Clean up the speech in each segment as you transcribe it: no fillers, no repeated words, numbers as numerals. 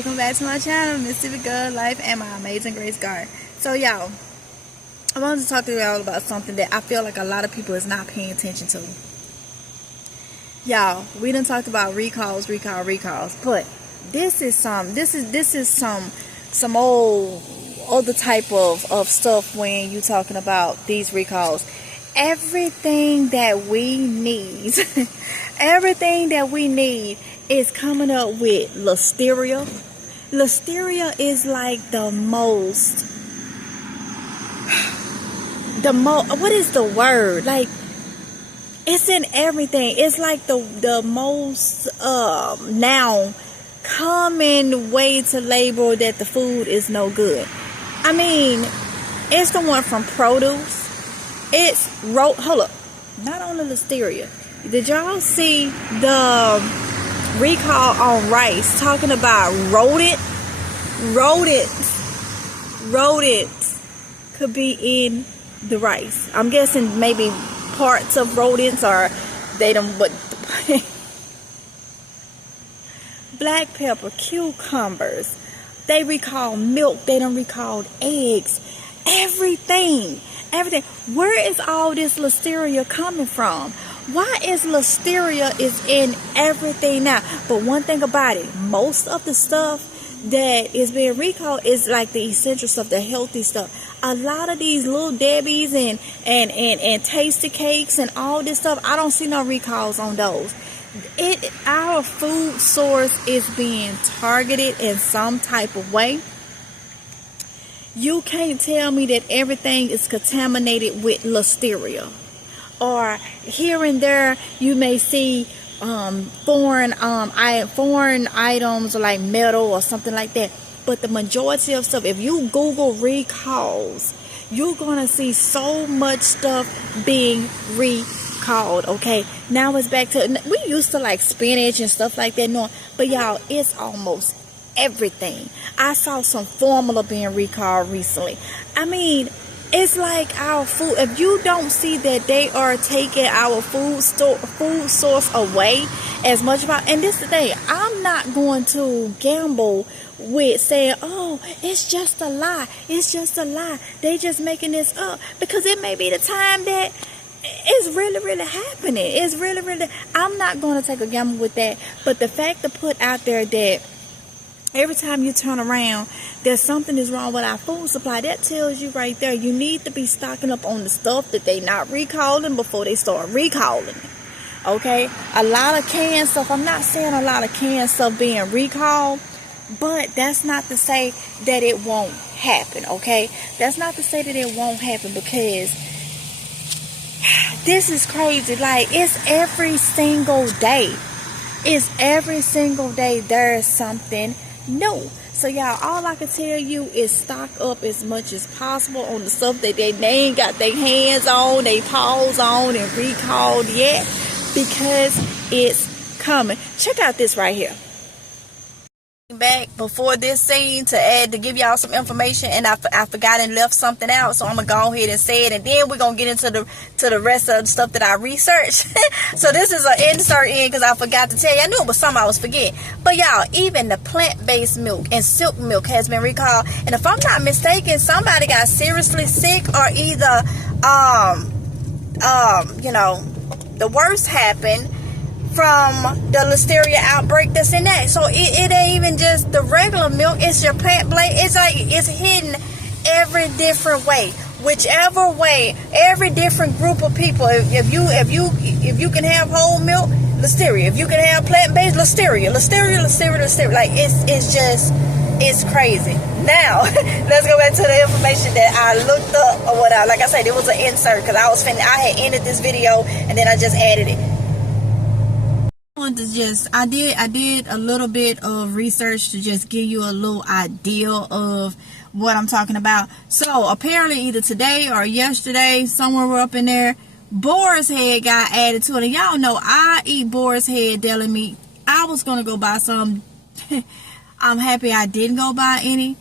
welcome back to my channel, Mississippi Good Life and my amazing Grace Garden. So y'all, I wanted to talk to y'all about something that I feel like a lot of people is not paying attention to. Y'all, we done talked about recalls, but this is some old other type of stuff when you talking about these recalls. Everything that we need is coming up with listeria. Listeria is like the most, what is the word? Like, it's in everything. It's like the most now common way to label that the food is no good. I mean, it's the one from produce. It's hold up, not only listeria. Did y'all see the recall on rice talking about rodents could be in the rice? I'm guessing maybe parts of rodents, or they don't, but black pepper, cucumbers, they recall milk, they don't recall eggs, everything. Where is all this listeria coming from? Why is listeria is in everything now? But one thing about it, most of the stuff that is being recalled is like the essential stuff, the healthy stuff. A lot of these little Debbie's and tasty cakes and all this stuff, I don't see no recalls on those. Our food source is being targeted in some type of way. You can't tell me that everything is contaminated with listeria. Or here and there you may see foreign items like metal or something like that. But the majority of stuff, if you Google recalls, you're gonna see so much stuff being recalled. Okay, now it's back to, we used to like spinach and stuff like that, no, but y'all, it's almost everything. I saw some formula being recalled recently. I mean, it's like our food. If you don't see that they are taking our food source away as much about, and this is the thing, I'm not going to gamble with saying, oh, it's just a lie. It's just a lie. They just making this up, because it may be the time that it's really happening. It's really, I'm not going to take a gamble with that. But the fact to put out there that every time you turn around, there's something is wrong with our food supply, that tells you right there, you need to be stocking up on the stuff that they not recalling before they start recalling it. Okay? A lot of canned stuff, I'm not saying a lot of canned stuff being recalled, but that's not to say that it won't happen. Okay? That's not to say that it won't happen, because this is crazy. Like, it's every single day. It's every single day there's something new. So y'all, all I can tell you is stock up as much as possible on the stuff that they ain't got their hands on, they paws on, and recalled yet, because it's coming. Check out this right here. Back before this scene to give y'all some information, and I forgot and left something out, so I'm gonna go ahead and say it, and then we're gonna get into the rest of the stuff that I researched. So this is an insert in because I forgot to tell you. I knew it was something I was forgetting, but y'all, even the plant-based milk and silk milk has been recalled, and if I'm not mistaken, somebody got seriously sick, or either you know, the worst happened from the listeria outbreak that's in that. So it ain't even just the regular milk, it's your plant blade. It's like, it's hidden every different way, whichever way, every different group of people. If you can have whole milk, listeria. If you can have plant-based, listeria. Like, it's crazy. Now let's go back to the information that I looked up, or what like I said, it was an insert because I had ended this video and then I just added it. I did a little bit of research to just give you a little idea of what I'm talking about. So apparently either today or yesterday, somewhere up in there, boar's head got added to it. And y'all know I eat boar's head deli meat. I was gonna go buy some. I'm happy I didn't go buy any.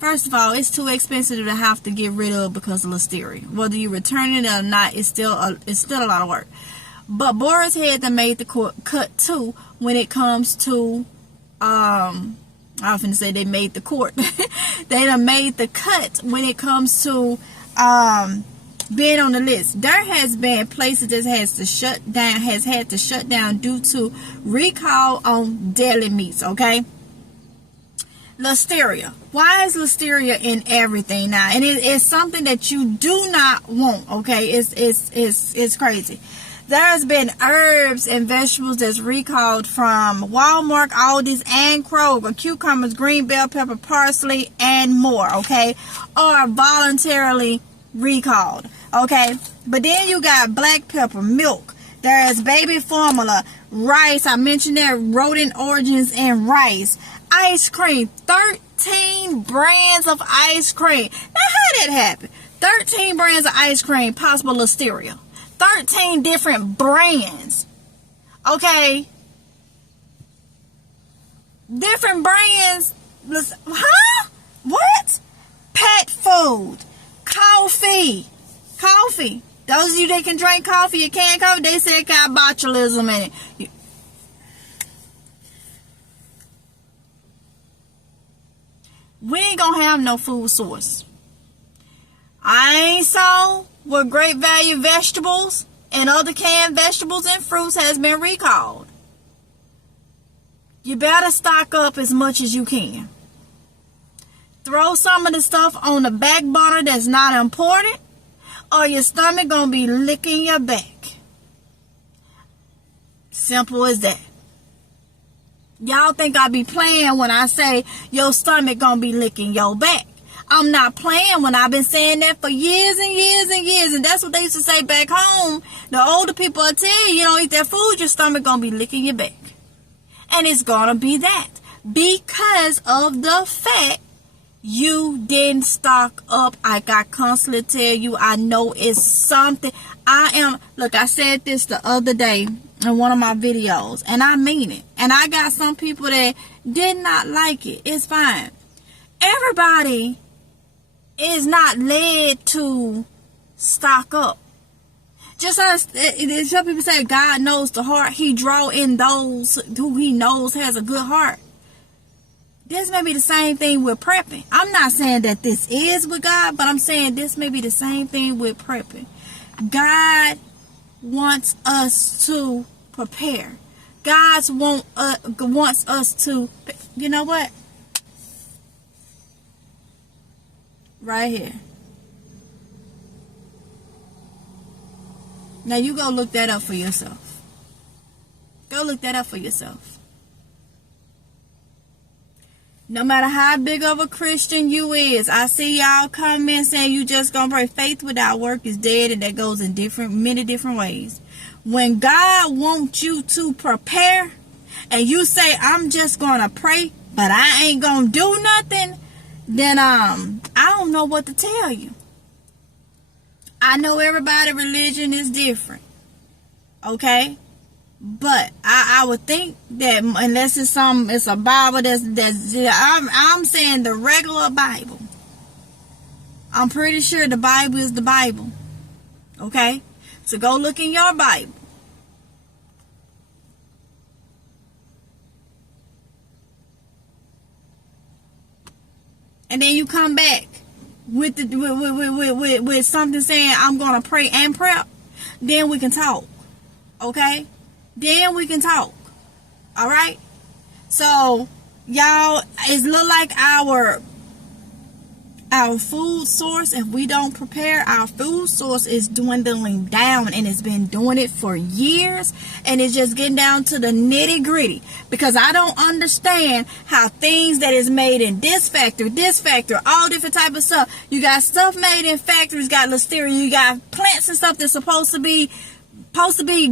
First of all, it's too expensive to have to get rid of because of listeria. Whether you return it or not, it's still a lot of work. But boar's head that made the cut too when it comes to I often say they made the court. They done made the cut when it comes to being on the list. There has been places that has had to shut down due to recall on deli meats. Okay. Listeria. Why is listeria in everything now? And it's something that you do not want. Okay, it's crazy. There's been herbs and vegetables that's recalled from Walmart, Aldi's, and Kroger. Cucumbers, green bell pepper, parsley, and more. Okay, are voluntarily recalled. Okay, but then you got black pepper, milk. There is baby formula, rice. I mentioned there, rodent origins and rice. Ice cream, 13 brands of ice cream. Now, how did that happen? 13 brands of ice cream, possible listeria. 13 different brands. Okay? Different brands. Huh? What? Pet food. Coffee. Coffee. Those of you that can drink coffee, you can't coffee, they said got botulism in it. We ain't gonna have no food source. I ain't saw where great value vegetables and other canned vegetables and fruits has been recalled. You better stock up as much as you can. Throw some of the stuff on the back burner that's not important, or your stomach gonna be licking your back. Simple as that. Y'all think I be playing when I say your stomach gonna be licking your back. I'm not playing when I've been saying that for years and years and years. And that's what they used to say back home. The older people will tell you, you don't eat that food, your stomach gonna be licking your back. And it's gonna be that. Because of the fact you didn't stock up. Like I constantly tell you, I know it's something. Look, I said this the other day in one of my videos, and I mean it. And I got some people that did not like it. It's fine. Everybody is not led to stock up. Just as some people say, God knows the heart. He draw in those who he knows has a good heart. This may be the same thing with prepping. I'm not saying that this is with God, but I'm saying this may be the same thing with prepping. God wants us to prepare. God wants us to, you know what? Right here. Now you go look that up for yourself. Go look that up for yourself. No matter how big of a Christian you is, I see y'all comment saying you just gonna pray. Faith without work is dead, and that goes in many different ways. When God wants you to prepare, and you say, I'm just gonna pray, but I ain't gonna do nothing, then I don't know what to tell you. I know everybody's religion is different. Okay? But I would think that unless it's a Bible I'm saying the regular Bible. I'm pretty sure the Bible is the Bible. Okay? So go look in your Bible. And then you come back with something saying I'm gonna pray and prep. Then we can talk. Okay? Then we can talk. All right? So, y'all, it look like our food source, if we don't prepare, our food source is dwindling down, and it's been doing it for years, and it's just getting down to the nitty gritty, because I don't understand how things that is made in this factory, all different type of stuff. You got stuff made in factories, got listeria, you got plants and stuff that's supposed to be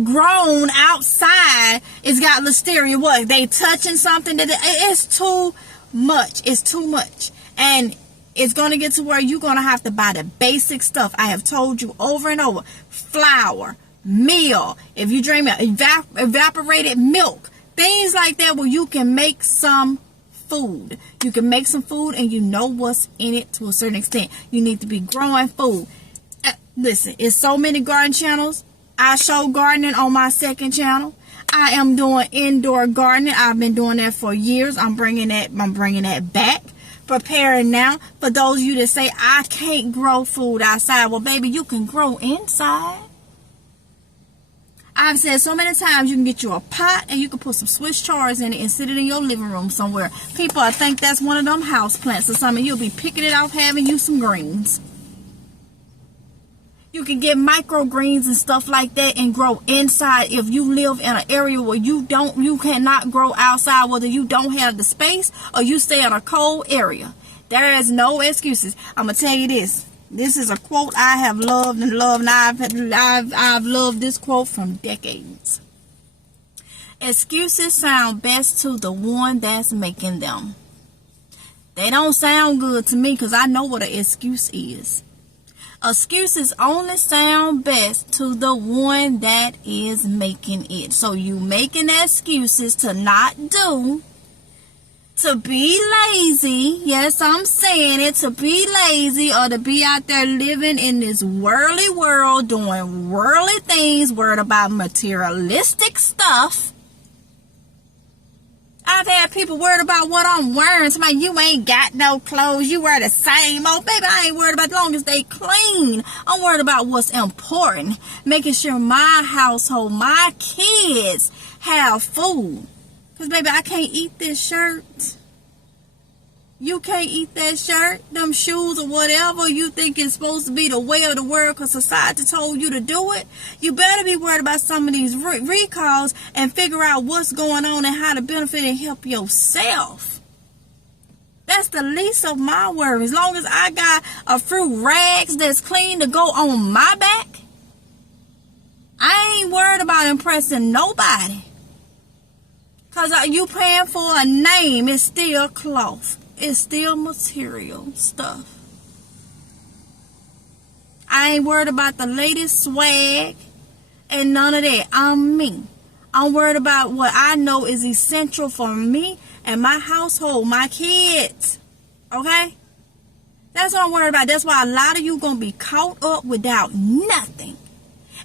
grown outside. It's got listeria. What, they touching something that it's too much. It's too much. And it's going to get to where you're going to have to buy the basic stuff. I have told you over and over. Flour, meal, if you drink evaporated milk, things like that, where you can make some food. You can make some food, and you know what's in it to a certain extent. You need to be growing food. Listen, it's so many garden channels. I show gardening on my second channel. I am doing indoor gardening. I've been doing that for years. I'm bringing that back. Preparing now for those of you that say I can't grow food outside. Well, baby, you can grow inside. I've said so many times you can get you a pot and you can put some Swiss chard in it and sit it in your living room somewhere. People, I think that's one of them house plants or something. You'll be picking it off, having you some greens. You can get microgreens and stuff like that and grow inside if you live in an area where you cannot grow outside, whether you don't have the space or you stay in a cold area. There is no excuses. I'm going to tell you this. This is a quote I have loved and loved, and I've loved this quote from decades. Excuses sound best to the one that's making them. They don't sound good to me because I know what an excuse is. Excuses only sound best to the one that is making it. So you making excuses to not do, to be lazy. Yes, I'm saying it, to be lazy or to be out there living in this worldly world, doing worldly things, worried about materialistic stuff. I've had people worried about what I'm wearing. Somebody, you ain't got no clothes. You wear the same old. Baby, I ain't worried about as long as they clean. I'm worried about what's important. Making sure my household, my kids have food. Because, baby, I can't eat this shirt. You can't eat that shirt, them shoes, or whatever you think is supposed to be the way of the world because society told you to do it. You better be worried about some of these recalls and figure out what's going on and how to benefit and help yourself. That's the least of my worries. As long as I got a few rags that's clean to go on my back, I ain't worried about impressing nobody. Because you paying for a name, it's still cloth. It's still material stuff. I ain't worried about the latest swag and none of that. I'm me. I'm worried about what I know is essential for me and my household, my kids. Okay? That's what I'm worried about. That's why a lot of you going to be caught up without nothing.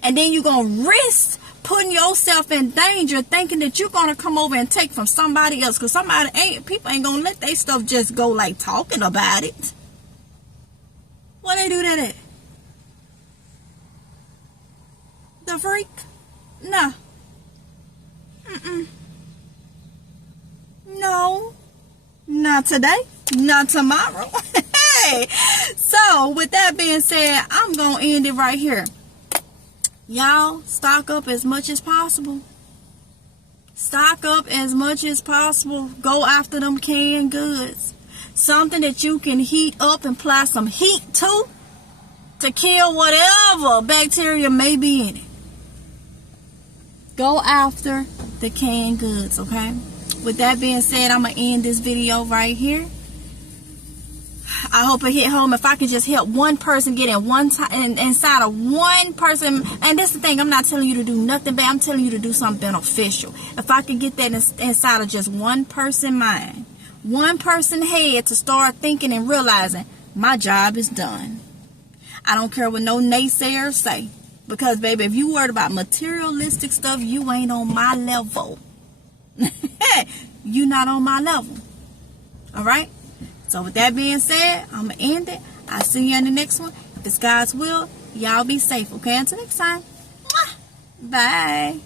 And then you're going to risk putting yourself in danger thinking that you're going to come over and take from somebody else, because people ain't going to let their stuff just go like talking about it. Why they do that at? The freak? No. No. Not today. Not tomorrow. Hey. So with that being said, I'm going to end it right here. Y'all, stock up as much as possible. Stock up as much as possible. Go after them canned goods. Something that you can heat up and apply some heat to kill whatever bacteria may be in it. Go after the canned goods, okay? With that being said, I'm going to end this video right here. I hope it hit home. If I could just help one person get inside of one person. And that's the thing. I'm not telling you to do nothing bad. I'm telling you to do something beneficial. If I could get that inside of just one person's mind, one person's head to start thinking and realizing my job is done. I don't care what no naysayers say. Because, baby, if you worried about materialistic stuff, you ain't on my level. You not on my level. All right? So with that being said, I'm going to end it. I'll see you in the next one. If it's God's will, y'all be safe. Okay, until next time. Bye.